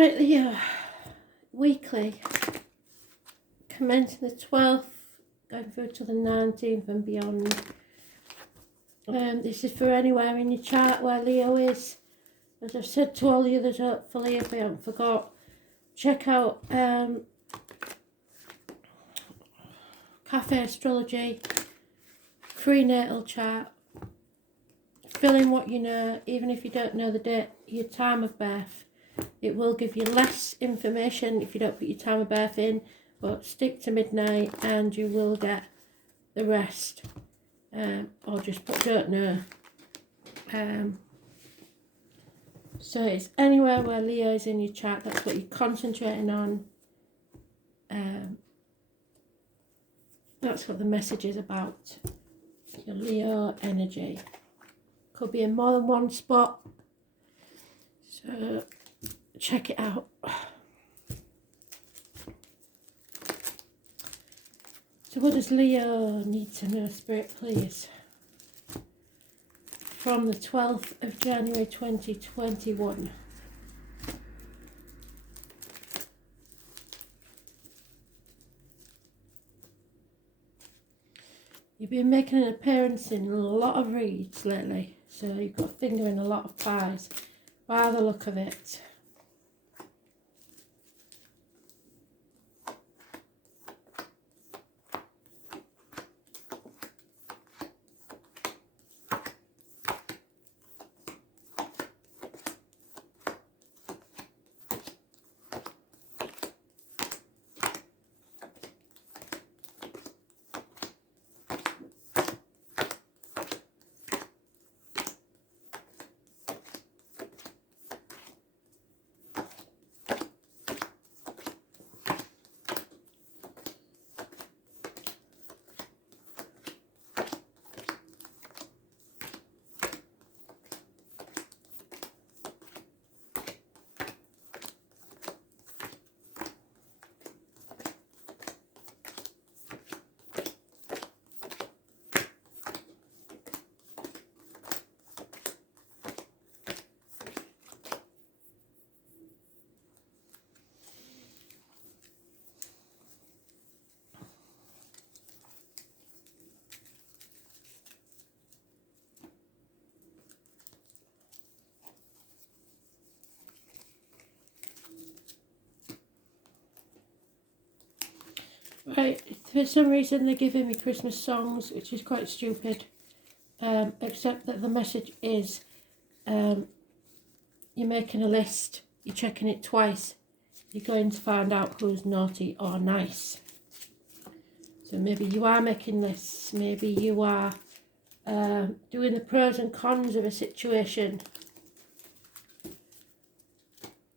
Right, Leo, weekly, commencing the 12th, going through to the 19th and beyond. This is for anywhere in your chart where Leo is. As I've said to all the others, hopefully, if I haven't forgot, check out Cafe Astrology, free natal chart. Fill in what you know, even if you don't know the date, your time of birth. It will give you less information if you don't put your time of birth in, but stick to midnight and you will get the rest. Or just put don't know. So it's anywhere where Leo is in your chart, that's what you're concentrating on. That's what the message is about. Your Leo energy. Could be in more than one spot. So check it out. So what does Leo need to know, Spirit, please? From the 12th of January 2021. You've been making an appearance in a lot of reads lately. So you've got a finger in a lot of pies, by the look of it. Right, for some reason they're giving me Christmas songs, which is quite stupid. Except that the message is, you're making a list, you're checking it twice, you're going to find out who's naughty or nice. So maybe you are making lists, maybe you are doing the pros and cons of a situation,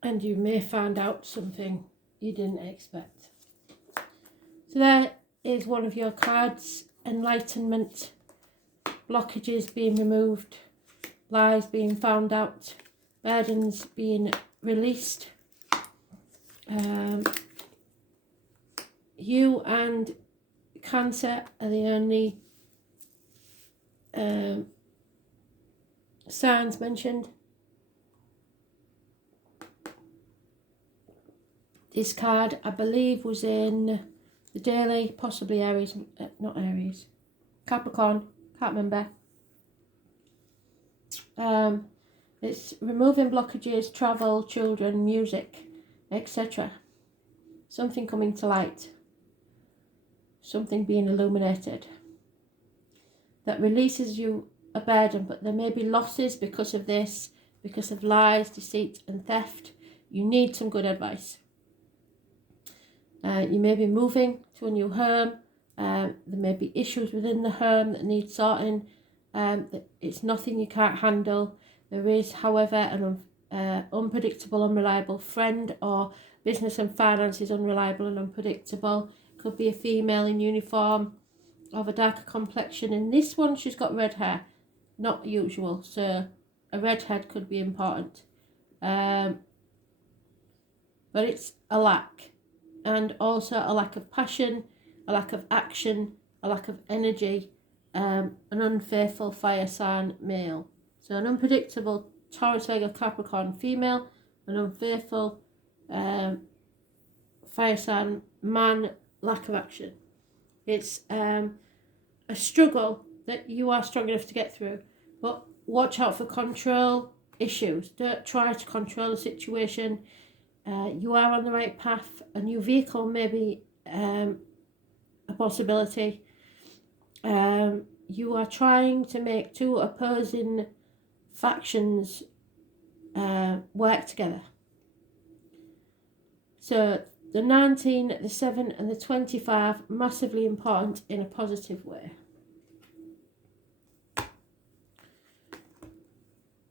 and you may find out something you didn't expect. So there is one of your cards, enlightenment, blockages being removed, lies being found out, burdens being released. You and Cancer are the only signs mentioned. This card, I believe, was in the daily, possibly Aries, not Aries, Capricorn, can't remember. It's removing blockages, travel, children, music, etc. Something coming to light. Something being illuminated. That releases you a burden, but there may be losses because of this, because of lies, deceit and theft. You need some good advice. You may be moving to a new home. There may be issues within the home that need sorting. It's nothing you can't handle. There is, however, an unpredictable, unreliable friend, or business and finance is unreliable and unpredictable. Could be a female in uniform of a darker complexion. In this one, she's got red hair, not usual. So a red head could be important. But it's a lack. And also a lack of passion, a lack of action, a lack of energy, an unfaithful fire sign male. So an unpredictable Taurus, Virgo, Capricorn female, an unfaithful fire sign man, lack of action. It's a struggle that you are strong enough to get through, but watch out for control issues. Don't try to control the situation. You are on the right path. A new vehicle may be a possibility. You are trying to make two opposing factions work together. So the 19, the 7 and the 25, massively important in a positive way.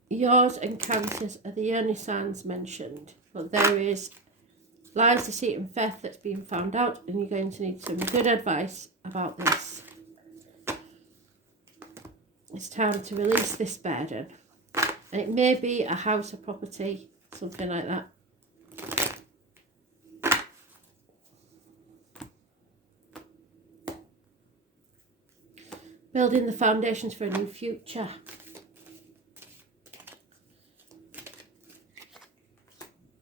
Yours and Cancers are the only signs mentioned, but there is lies, deceit and theft that's being found out, and you're going to need some good advice about this. It's time to release this burden, and it may be a house or property, something like that. Building the foundations for a new future.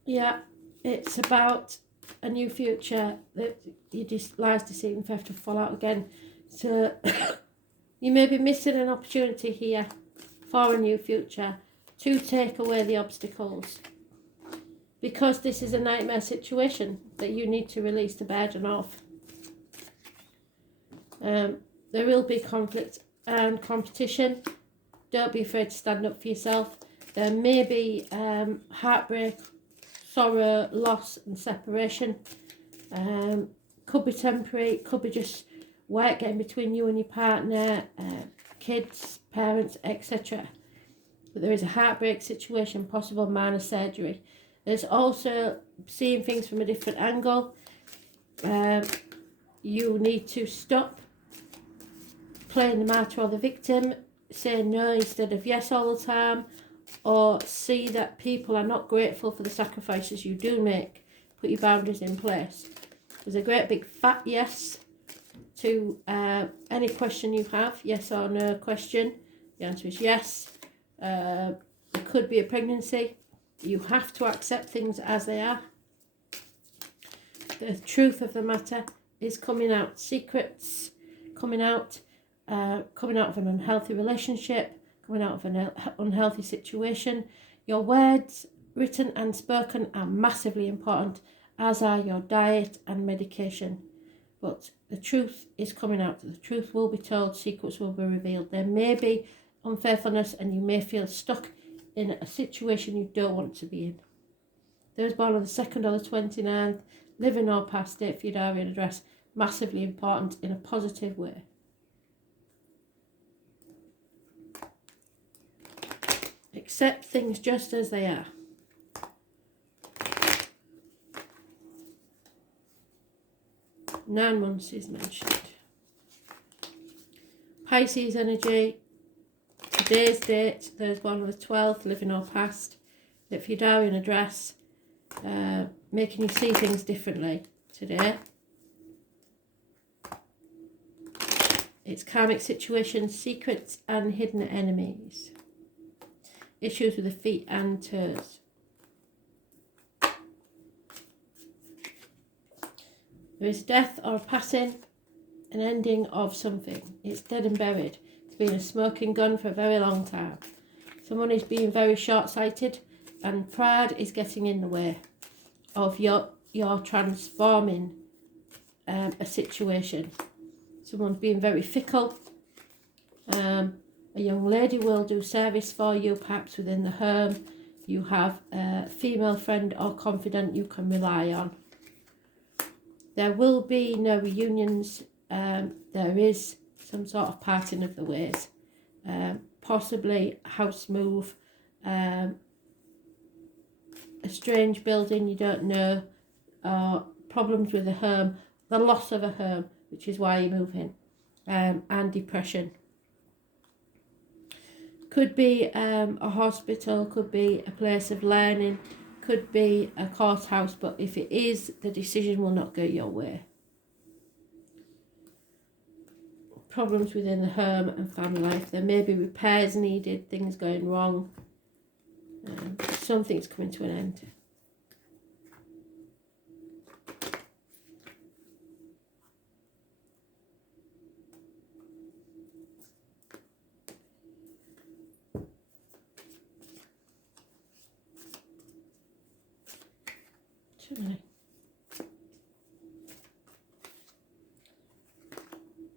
Yeah, it's about a new future that you just lies, deceit and theft will fall out again. So you may be missing an opportunity here for a new future to take away the obstacles, because this is a nightmare situation that you need to release the burden of. There will be conflict and competition. Don't be afraid to stand up for yourself. There may be heartbreak, sorrow, loss and separation. Could be temporary, could be just work getting between you and your partner, kids, parents, etc. But there is a heartbreak situation, possible minor surgery. There's also seeing things from a different angle. You need to stop playing the martyr or the victim, say no instead of yes all the time, or see that people are not grateful for the sacrifices you do make. Put your boundaries in place. There's a great big fat yes to any question you have, yes or no question. The answer is yes. It could be a pregnancy. You have to accept things as they are. The truth of the matter is coming out. Secrets coming out of an unhealthy relationship, coming out of an unhealthy situation. Your words, written and spoken, are massively important, as are your diet and medication. But the truth is coming out. The truth will be told. Secrets will be revealed. There may be unfaithfulness and you may feel stuck in a situation you don't want to be in. Those born on the 2nd or the 29th, living or past, date for your diary and address, massively important in a positive way. Accept things just as they are. Nine months is mentioned. Pisces energy. Today's date, those born on the 12th, living or past, that for your diary and address, making you see things differently today. It's karmic situations, secrets and hidden enemies. Issues with the feet and toes. There is death or a passing, an ending of something. It's dead and buried. It's been a smoking gun for a very long time. Someone is being very short-sighted and pride is getting in the way of your transforming a situation. Someone's being very fickle. A young lady will do service for you, perhaps within the home. You have a female friend or confidant you can rely on. There will be no reunions. There is some sort of parting of the ways. Possibly a house move, a strange building you don't know, problems with a home, the loss of a home, which is why you're moving, and depression. Could be a hospital, could be a place of learning, could be a courthouse, but if it is, the decision will not go your way. Problems within the home and family life. There may be repairs needed, things going wrong. Something's coming to an end.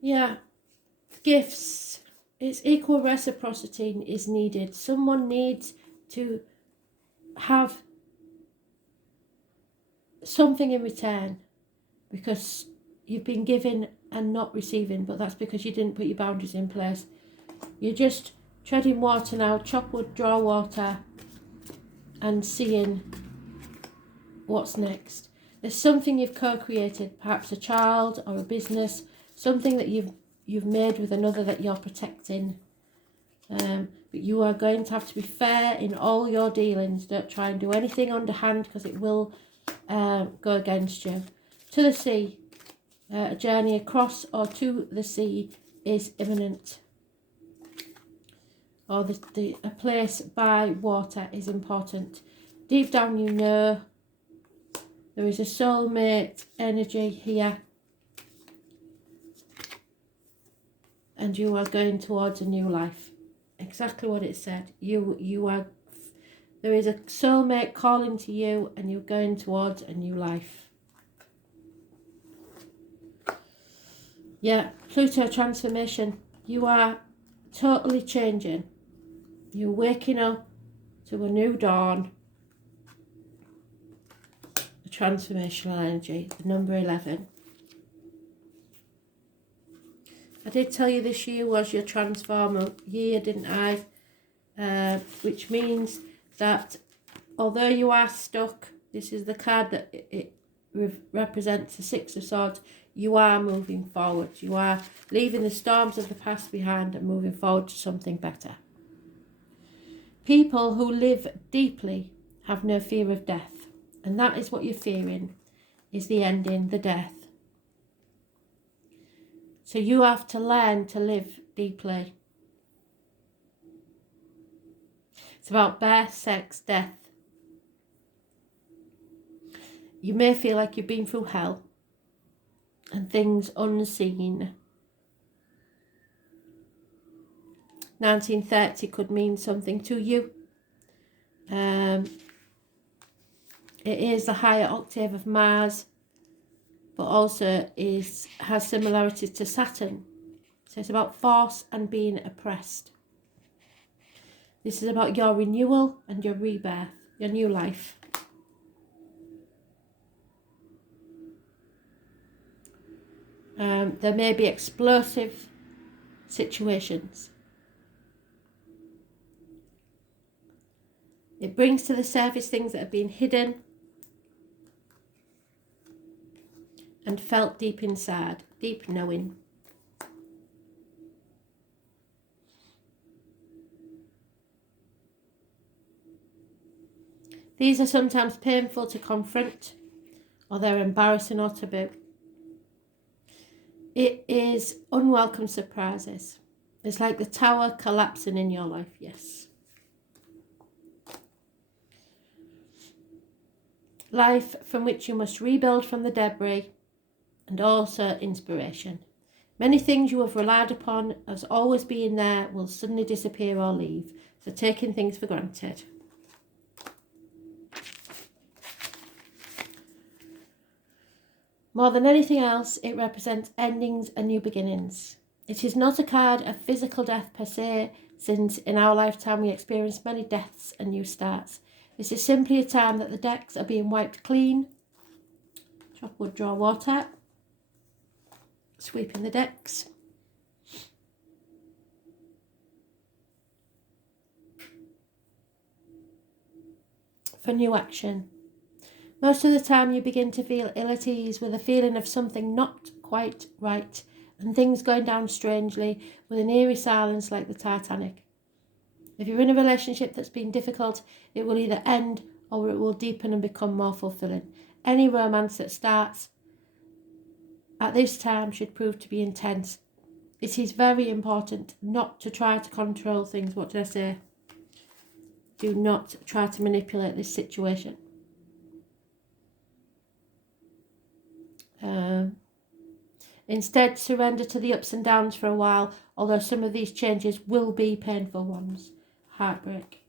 Yeah, gifts. It's equal reciprocity is needed. Someone needs to have something in return, because you've been giving and not receiving, but that's because you didn't put your boundaries in place. You're just treading water now, chop wood, draw water, and seeing what's next. There's something you've co-created, perhaps a child or a business, something that you've made with another that you're protecting. But you are going to have to be fair in all your dealings. Don't try and do anything underhand, because it will go against you. To the sea. A journey across or to the sea is imminent. Or a place by water is important. Deep down you know there is a soulmate energy here. And you are going towards a new life. Exactly what it said. You are, there is a soulmate calling to you, and you're going towards a new life. Yeah, Pluto transformation. You are totally changing. You're waking up to a new dawn. A transformational energy, the number 11. I did tell you this year was your transformer year, didn't I? Which means that although you are stuck, this is the card that it represents, the Six of Swords, you are moving forward. You are leaving the storms of the past behind and moving forward to something better. People who live deeply have no fear of death. And that is what you're fearing, is the ending, the death. So you have to learn to live deeply. It's about birth, sex, death. You may feel like you've been through hell and things unseen. 1930 could mean something to you. It is the higher octave of Mars, but also has similarities to Saturn. So it's about force and being oppressed. This is about your renewal and your rebirth, your new life. There may be explosive situations. It brings to the surface things that have been hidden and felt deep inside, deep knowing. These are sometimes painful to confront, or they're embarrassing or taboo. It is unwelcome surprises. It's like the tower collapsing in your life, yes. Life from which you must rebuild from the debris, and also inspiration. Many things you have relied upon as always being there will suddenly disappear or leave, so taking things for granted. More than anything else, it represents endings and new beginnings. It is not a card of physical death per se, since in our lifetime we experience many deaths and new starts. This is simply a time that the decks are being wiped clean. Chop wood, draw water. Sweeping the decks. For new action. Most of the time you begin to feel ill at ease with a feeling of something not quite right and things going down strangely with an eerie silence like the Titanic. If you're in a relationship that's been difficult, it will either end or it will deepen and become more fulfilling. Any romance that starts at this time should prove to be intense. It is very important not to try to control things. What did I say? Do not try to manipulate this situation. Instead, surrender to the ups and downs for a while, although some of these changes will be painful ones. Heartbreak.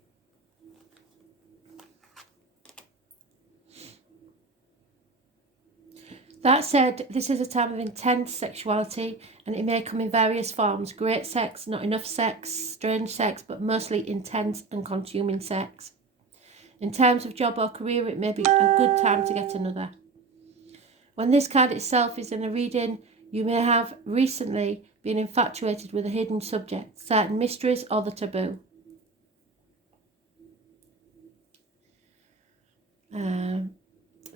That said, this is a time of intense sexuality, and it may come in various forms: great sex, not enough sex, strange sex, but mostly intense and consuming sex. In terms of job or career, it may be a good time to get another. When this card itself is in a reading, you may have recently been infatuated with a hidden subject, certain mysteries, or the taboo.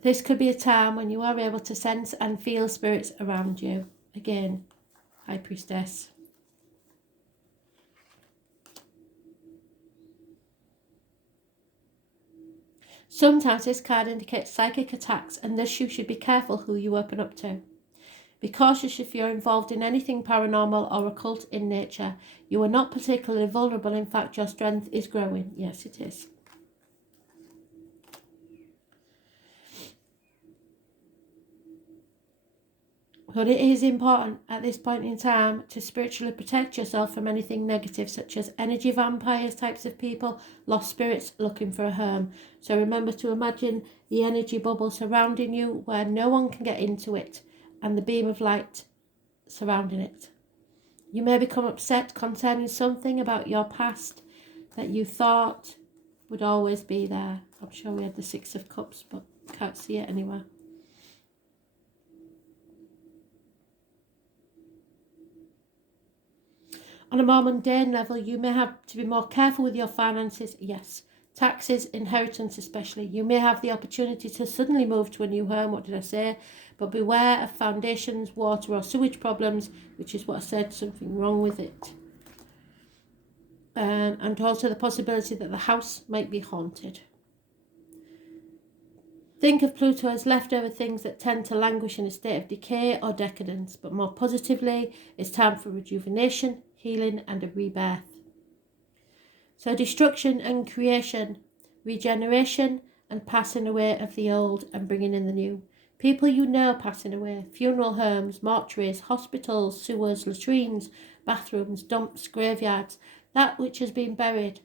This could be a time when you are able to sense and feel spirits around you. Again, High Priestess. Sometimes this card indicates psychic attacks, and thus you should be careful who you open up to. Be cautious if you're involved in anything paranormal or occult in nature. You are not particularly vulnerable. In fact, your strength is growing. Yes, it is. But it is important at this point in time to spiritually protect yourself from anything negative, such as energy vampires, types of people, lost spirits looking for a home. So remember to imagine the energy bubble surrounding you where no one can get into it, and the beam of light surrounding it. You may become upset concerning something about your past that you thought would always be there. I'm sure we had the Six of Cups, but can't see it anywhere. On a more mundane level, you may have to be more careful with your finances. Yes, taxes, inheritance especially. You may have the opportunity to suddenly move to a new home. What did I say? But beware of foundations, water or sewage problems, which is what I said, something wrong with it. And also the possibility that the house might be haunted. Think of Pluto as leftover things that tend to languish in a state of decay or decadence, but more positively, it's time for rejuvenation, healing and a rebirth. So destruction and creation, regeneration and passing away of the old and bringing in the new. People you know passing away, funeral homes, mortuaries, hospitals, sewers, latrines, bathrooms, dumps, graveyards, that which has been buried.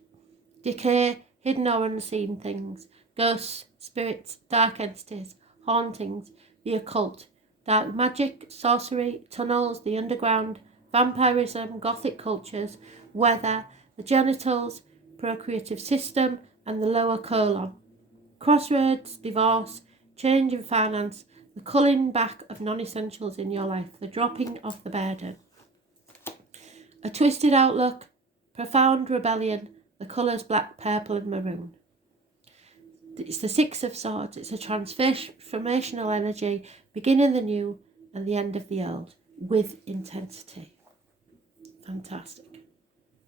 Decay, hidden or unseen things, ghosts, spirits, dark entities, hauntings, the occult, dark magic, sorcery, tunnels, the underground, vampirism, gothic cultures, weather, the genitals, procreative system, and the lower colon. Crossroads, divorce, change in finance, the culling back of non-essentials in your life, the dropping of the burden. A twisted outlook, profound rebellion, the colours black, purple and maroon. It's the Six of Swords. It's a transformational energy, beginning the new and the end of the old with intensity. Fantastic.